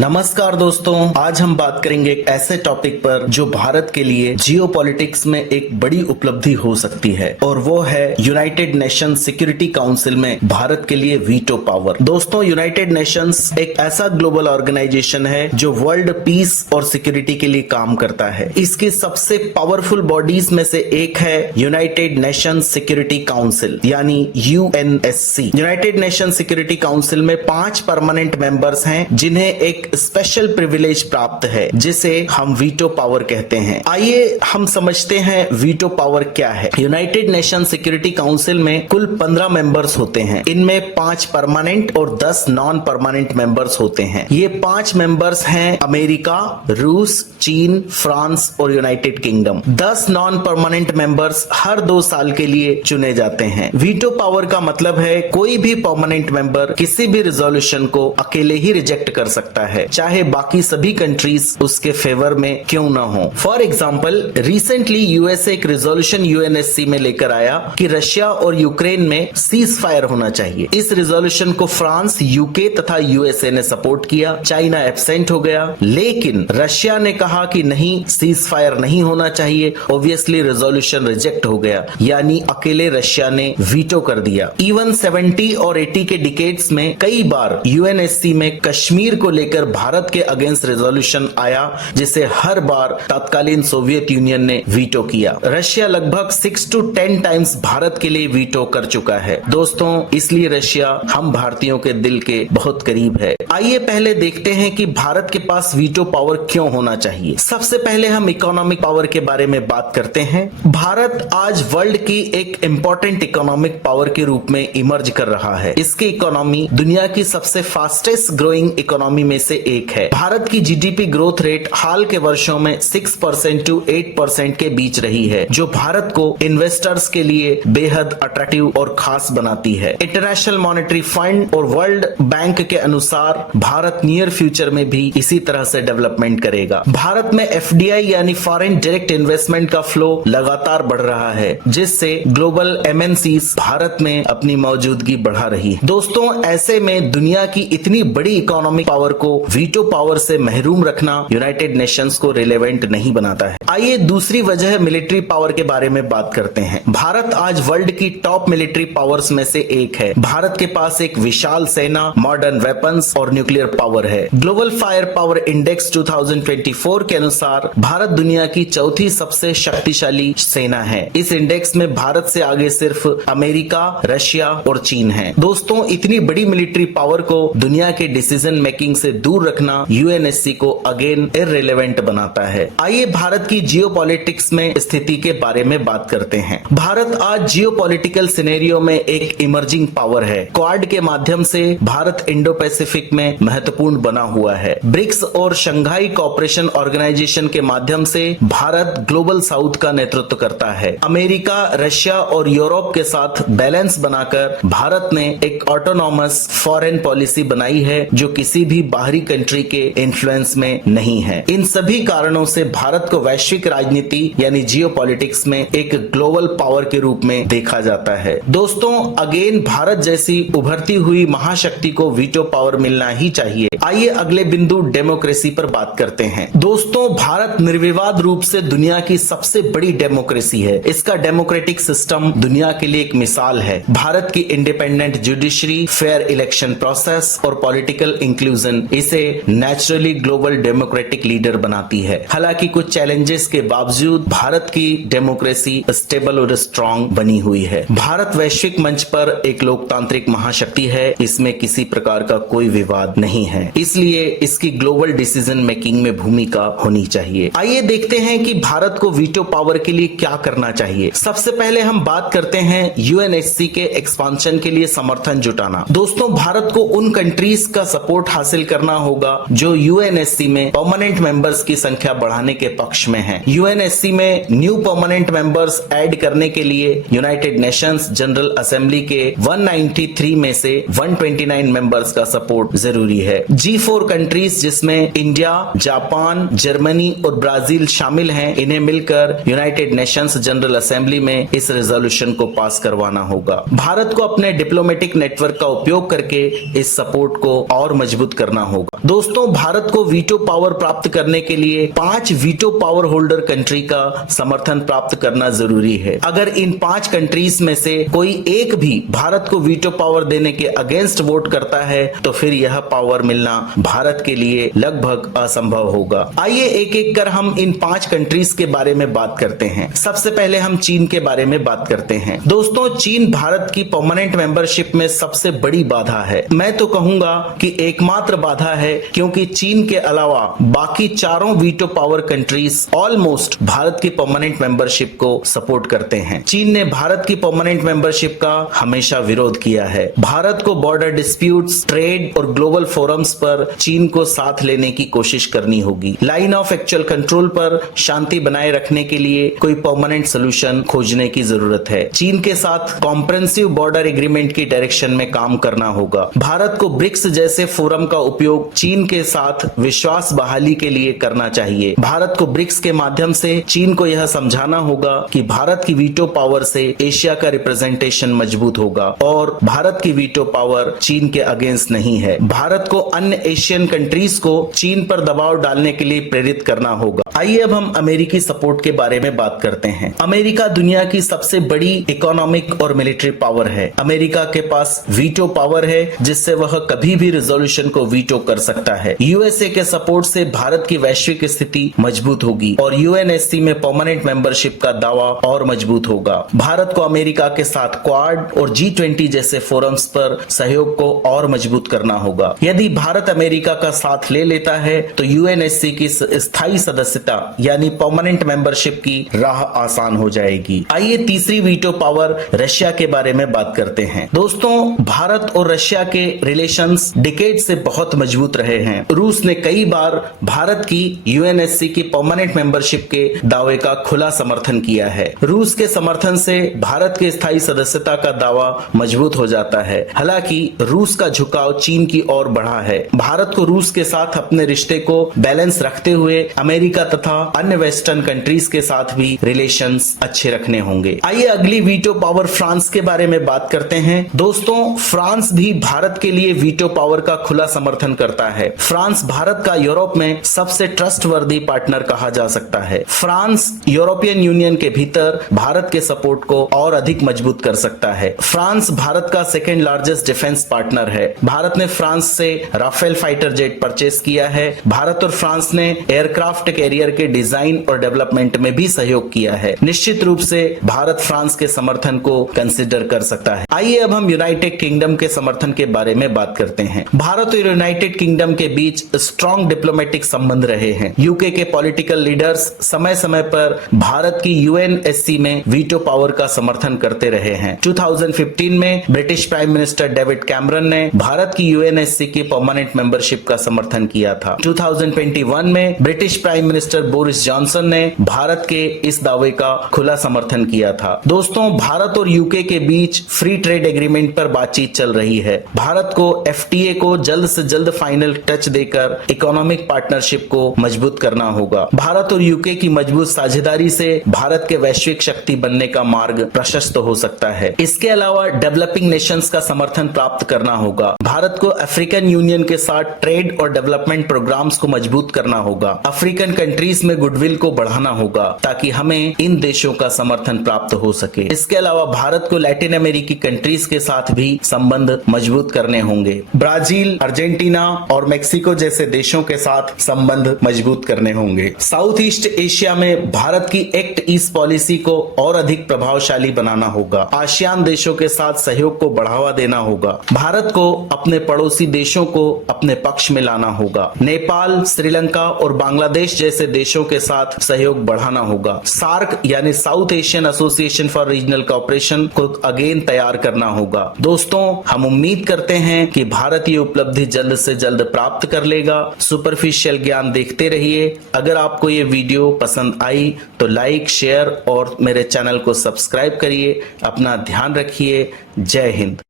नमस्कार दोस्तों, आज हम बात करेंगे एक ऐसे टॉपिक पर जो भारत के लिए जियोपॉलिटिक्स में एक बड़ी उपलब्धि हो सकती है और वो है यूनाइटेड नेशन सिक्योरिटी काउंसिल में भारत के लिए वीटो पावर। दोस्तों, यूनाइटेड नेशंस एक ऐसा ग्लोबल ऑर्गेनाइजेशन है जो वर्ल्ड पीस और सिक्योरिटी के लिए काम करता है। इसकी सबसे पावरफुल बॉडीज में से एक है यूनाइटेड नेशन सिक्योरिटी काउंसिल यानी UNSC. United nation security council में 5 परमानेंट मेंबर्स हैं जिन्हें एक स्पेशल प्रिविलेज प्राप्त है जिसे हम वीटो पावर कहते हैं। आइए हम समझते हैं वीटो पावर क्या है। यूनाइटेड नेशन सिक्योरिटी काउंसिल में कुल 15 मेंबर्स होते हैं। इनमें 5 परमानेंट और 10 नॉन परमानेंट मेंबर्स होते हैं। ये 5 मेंबर्स हैं अमेरिका, रूस, चीन, फ्रांस और United Kingdom. 10 non permanent members हर 2 साल के लिए चुने जाते हैं। वीटो पावर का मतलब है कोई भी परमानेंट मेंबर किसी भी रिजोल्यूशन को अकेले ही रिजेक्ट कर सकता है, चाहे बाकी सभी कंट्रीज उसके फेवर में क्यों ना हो। फॉर एग्जांपल, रिसेंटली यूएसए एक रिजोल्यूशन यूएनएससी में लेकर आया कि रशिया और यूक्रेन में सीज फायर होना चाहिए। इस रिजोल्यूशन को फ्रांस, यूके तथा यूएसए ने सपोर्ट किया। चाइना एब्सेंट हो गया, लेकिन रशिया ने कहा कि नहीं, सीज फायर नहीं होना चाहिए। ऑब्वियसली रिजोल्यूशन रिजेक्ट हो गया, यानी अकेले रशिया ने वीटो कर दिया। इवन 70 और 80 के डिकेड्स में कई बार यूएनएससी में कश्मीर को लेकर भारत के अगेंस्ट रेजोल्यूशन आया, जिसे हर बार तत्कालीन सोवियत यूनियन ने वीटो किया। रशिया लगभग 6 to 10 टाइम्स भारत के लिए वीटो कर चुका है। दोस्तों, इसलिए रशिया हम भारतीयों के दिल के बहुत करीब है। आइए पहले देखते हैं कि भारत के पास वीटो पावर क्यों होना चाहिए। सबसे पहले हम इकोनॉमिक पावर के बारे में बात करते हैं। भारत आज वर्ल्ड की एक इंपॉर्टेंट इकोनॉमिक पावर के रूप में इमर्ज कर रहा है। इसकी इकोनॉमी दुनिया की सबसे फास्टेस्ट ग्रोइंग इकोनॉमी में से एक है। भारत की जीडीपी ग्रोथ रेट हाल के वर्षों में 6% to 8% के बीच रही है, जो भारत को इन्वेस्टर्स के लिए बेहद अट्रैक्टिव और खास बनाती है। इंटरनेशनल मॉनेटरी फंड और वर्ल्ड बैंक के अनुसार भारत नियर फ्यूचर में भी इसी तरह से डेवलपमेंट करेगा। भारत में एफडीआई यानी फॉरेन डायरेक्ट इन्वेस्टमेंट का फ्लो लगातार बढ़ रहा है, जिससे ग्लोबल एमएनसीज भारत में अपनी मौजूदगी बढ़ा रही है। दोस्तों, ऐसे में दुनिया की इतनी बड़ी इकोनॉमिक पावर को वीटो पावर से महरूम रखना यूनाइटेड नेशंस को रिलेवेंट नहीं बनाता है। आइए दूसरी वजह मिलिट्री पावर के बारे में बात करते हैं। भारत आज वर्ल्ड की टॉप मिलिट्री पावर्स में से एक है। भारत के पास एक विशाल सेना, मॉडर्न वेपन्स और न्यूक्लियर पावर है। ग्लोबल फायर पावर इंडेक्स 2024 के अनुसार भारत दुनिया की चौथी सबसे शक्तिशाली सेना है। इस इंडेक्स में भारत से आगे सिर्फ अमेरिका, रशिया और चीन है। दोस्तों, इतनी बड़ी मिलिट्री पावर को दुनिया के डिसीजन मेकिंग से दूर रखना यूएनएससी को अगेन इररिलेवेंट बनाता है। आइए भारत की जियोपॉलिटिक्स में स्थिति के बारे में बात करते हैं। भारत आज जियोपॉलिटिकल सिनेरियो में एक इमर्जिंग पावर है। क्वाड के माध्यम से भारत इंडो पैसिफिक में महत्वपूर्ण बना हुआ है। ब्रिक्स और शंघाई कोऑपरेशन ऑर्गेनाइजेशन के माध्यम से भारत ग्लोबल साउथ का नेतृत्व करता है। अमेरिका, रशिया और यूरोप के साथ बैलेंस बनाकर भारत ने एक ऑटोनॉमस फॉरेन पॉलिसी बनाई है, जो किसी भी बाहरी कंट्री के इन्फ्लुएंस में नहीं है। इन सभी कारणों से भारत को वैश्विक राजनीति यानी जियोपॉलिटिक्स में एक ग्लोबल पावर के रूप में देखा जाता है। दोस्तों, अगेन भारत जैसी उभरती हुई महाशक्ति को वीटो पावर मिलना ही चाहिए। आइए अगले बिंदु डेमोक्रेसी पर बात करते हैं। दोस्तों, भारत निर्विवाद रूप से दुनिया की सबसे बड़ी डेमोक्रेसी है। इसका डेमोक्रेटिक सिस्टम दुनिया के लिए एक मिसाल है। भारत की independent judiciary, fair election process और पॉलिटिकल इंक्लूजन इसे नेचुरली ग्लोबल डेमोक्रेटिक लीडर बनाती है। हालांकि कुछ चैलेंजेस के बावजूद भारत की डेमोक्रेसी स्टेबल और स्ट्रांग बनी हुई है। भारत वैश्विक मंच पर एक लोकतांत्रिक महाशक्ति है। इसमें किसी प्रकार का कोई विवाद नहीं है, इसलिए इसकी ग्लोबल डिसीजन मेकिंग में भूमिका होनी चाहिए। आइए देखते हैं कि भारत को वीटो पावर के लिए क्या करना चाहिए। सबसे पहले हम बात करते हैं यूएनएससी के एक्सपांशन के लिए समर्थन जुटाना। दोस्तों, भारत को उन कंट्रीज का सपोर्ट हासिल करना होगा जो यूएनएससी में परमानेंट मेंबर्स की संख्या बढ़ाने के पक्ष में हैं। यूएनएससी में न्यू परमानेंट मेंबर्स ऐड करने के लिए यूनाइटेड नेशंस जनरल असेंबली के 193 में से 129 मेंबर्स का सपोर्ट जरूरी है। G4 कंट्रीज जिसमें इंडिया, जापान, जर्मनी और ब्राजील शामिल हैं, इन्हें मिलकर यूनाइटेड नेशंस जनरल असेंबली में इस रेजोल्यूशन को पास करवाना होगा। भारत को अपने डिप्लोमेटिक नेटवर्क का उपयोग करके इस सपोर्ट को और मजबूत करना होगा। दोस्तों, भारत को वीटो पावर प्राप्त करने के लिए 5 वीटो पावर होल्डर कंट्री का समर्थन प्राप्त करना जरूरी है। अगर इन 5 कंट्रीज में से कोई एक भी भारत को वीटो पावर देने के अगेंस्ट वोट करता है तो फिर यह पावर मिलना भारत के लिए लगभग असंभव होगा। आइए एक एक कर हम इन 5 कंट्रीज के बारे में बात करते हैं। सबसे पहले हम चीन के बारे में बात करते हैं। दोस्तों, चीन भारत की परमानेंट मेंबरशिप में सबसे बड़ी बाधा है। मैं तो कहूंगा कि एकमात्र बाधा है, क्योंकि चीन के अलावा बाकी चारों veto power countries almost Bharat की परमानेंट मेंबरशिप को सपोर्ट करते हैं। चीन ने भारत की परमानेंट मेंबरशिप का हमेशा विरोध किया है। भारत को बॉर्डर डिस्प्यूट्स, ट्रेड और ग्लोबल फोरम्स पर चीन को साथ लेने की कोशिश करनी होगी। लाइन ऑफ एक्चुअल कंट्रोल पर शांति बनाए रखने के लिए कोई परमानेंट सोल्यूशन खोजने की जरूरत है। चीन के साथ कॉम्प्रिहेंसिव बॉर्डर एग्रीमेंट की डायरेक्शन में काम करना होगा। भारत को ब्रिक्स जैसे फोरम का उपयोग चीन के साथ विश्वास बहाली के लिए करना चाहिए। भारत को ब्रिक्स के माध्यम से चीन को यह समझाना होगा कि भारत की वीटो पावर से एशिया का रिप्रेजेंटेशन मजबूत होगा और भारत की वीटो पावर चीन के अगेंस्ट नहीं है। भारत को अन्य एशियन कंट्रीज को चीन पर दबाव डालने के लिए प्रेरित करना होगा। आइए अब हम अमेरिकी सपोर्ट के बारे में बात करते हैं। अमेरिका दुनिया की सबसे बड़ी इकोनॉमिक और मिलिट्री पावर है। अमेरिका के पास वीटो पावर है, जिससे वह कभी भी रिजोल्यूशन को वीटो कर सकता है। यूएसए के सपोर्ट से भारत की वैश्विक स्थिति मजबूत होगी और यूएनएससी में परमानेंट मेंबरशिप का दावा और मजबूत होगा। भारत को अमेरिका के साथ क्वाड और G20 जैसे फोरम्स पर सहयोग को और मजबूत करना होगा। यदि भारत अमेरिका का साथ ले लेता है तो यूएनएससी की स्थायी सदस्यता यानी परमानेंट मेंबरशिप की राह आसान हो जाएगी। आइए तीसरी वीटो पावर रशिया के बारे में बात करते हैं। दोस्तों, भारत और रशिया के रिलेशंस डिकेड से बहुत मजबूत रहे हैं। रूस ने कई बार भारत की यूएनएससी की परमानेंट मेंबरशिप के दावे का खुला समर्थन किया है। रूस के समर्थन से भारत के स्थायी सदस्यता का दावा मजबूत हो जाता है। हालांकि रूस का झुकाव चीन की ओर बढ़ा है। भारत को रूस के साथ अपने रिश्ते को बैलेंस रखते हुए अमेरिका तथा अन्य वेस्टर्न कंट्रीज के साथ भी रिलेशंस अच्छे रखने होंगे। आइए अगली वीटो पावर फ्रांस के बारे में बात करते हैं। दोस्तों, फ्रांस भी भारत के लिए वीटो पावर का खुला समर्थन करता है। फ्रांस भारत का यूरोप में सबसे ट्रस्टवर्दी पार्टनर कहा जा सकता है। फ्रांस यूरोपियन यूनियन के भीतर भारत के सपोर्ट को और अधिक मजबूत कर सकता है। फ्रांस भारत का सेकेंड लार्जेस्ट डिफेंस पार्टनर है। भारत ने फ्रांस से राफेल फाइटर जेट परचेस किया है। भारत और फ्रांस ने एयरक्राफ्ट कैरियर के डिजाइन और डेवलपमेंट में भी सहयोग किया है। निश्चित रूप से भारत फ्रांस के समर्थन को कंसिडर कर सकता है। आइए अब हम यूनाइटेड किंगडम के समर्थन के बारे में बात करते हैं। भारत और यूनाइटेड किंगडम के बीच स्ट्रॉन्ग डिप्लोमेटिक संबंध रहे हैं। यूके के पॉलिटिकल लीडर्स समय समय पर भारत की यूएनएससी में वीटो पावर का समर्थन करते रहे हैं। 2015 में British prime minister David Cameron ने भारत की यूएनएससी की परमानेंट मेंबरशिप का समर्थन किया था। 2021 में British prime minister Boris Johnson ने भारत के इस दावे का खुला समर्थन किया था। दोस्तों, भारत और यूके के बीच फ्री ट्रेड एग्रीमेंट पर बातचीत चल रही है। भारत को एफटीए को जल्द से जल्द फाइनल टच देकर इकोनॉमिक पार्टनरशिप को मजबूत करना होगा। भारत और यूके की मजबूत साझेदारी से भारत के वैश्विक शक्ति बनने का मार्ग प्रशस्त हो सकता है। इसके अलावा डेवलपिंग नेशंस का समर्थन प्राप्त करना होगा। भारत को अफ्रीकन यूनियन के साथ ट्रेड और डेवलपमेंट प्रोग्राम्स को मजबूत करना होगा। अफ्रीकन कंट्रीज में गुडविल को बढ़ाना होगा ताकि हमें इन देशों का समर्थन प्राप्त हो सके। इसके अलावा भारत को लैटिन अमेरिकी कंट्रीज के साथ भी संबंध मजबूत करने होंगे। ब्राजील, अर्जेंटीना और मेक्सिको जैसे देशों के साथ संबंध मजबूत करने होंगे। साउथ ईस्ट एशिया में भारत की एक्ट ईस्ट पॉलिसी को और अधिक प्रभावशाली बनाना होगा। आसियान देशों के साथ सहयोग को बढ़ावा देना होगा। भारत को अपने पड़ोसी देशों को अपने पक्ष में लाना होगा। नेपाल, श्रीलंका और बांग्लादेश जैसे देशों के साथ सहयोग बढ़ाना होगा। सार्क यानी south Asian association for regional cooperation को अगेन तैयार करना होगा। दोस्तों, हम उम्मीद करते हैं कि भारत ये उपलब्धि जल्द से जल्द प्राप्त कर लेगा। सुपरफिशियल ज्ञान देखते रहिए। अगर आपको ये वीडियो पसंद आई तो लाइक, शेयर और मेरे चैनल को सब्सक्राइब करिए। अपना ध्यान रखिए। जय हिंद।